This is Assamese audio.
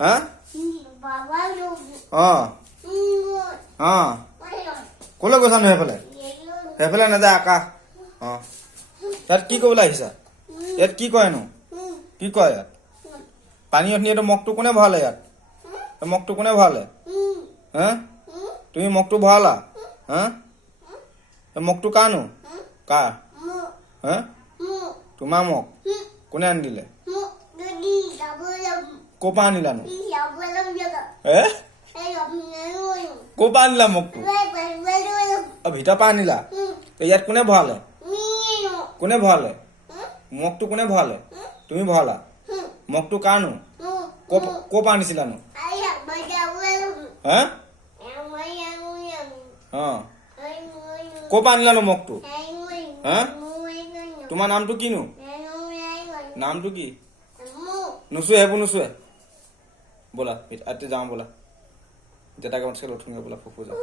হা অ অ কলৈ গৈছানো সেইফালে নাযায় আকাশ অ ইয়াত কি কৰিবলৈ আহিছা ইয়াত কি কয়নো কি কয় ইয়াত পানী অথনিটো মগটো কোনে ভৰালে ইয়াত মগটো কোনে ভৰালে হা তুমি মগটো ভৰালা হা মগটো কাৰনো কাৰ হা তোমাৰ মগ কোনে আনি দিলে ক'ৰ পৰা আনিলানো ক'ৰ পৰা আনিলা মগটো ভিতৰৰ পৰা আনিলা ইয়াত কোনে ভৰালে মগটো কোনে ভৰালে তুমি ভৰালা মগটো কাৰনো ক'ৰ পৰা আনিছিলানো হা অ ক'ৰ পৰা আনিলানো মগটো হা তোমাৰ নামটো কিনো নামটো কি নুচুৱে সেইবোৰ নুচুৱে ব'লা যাওঁ ব'লা জেঠাই গাঁৱত চাগে উঠোঁগে ব'লা ফুফু যাওঁ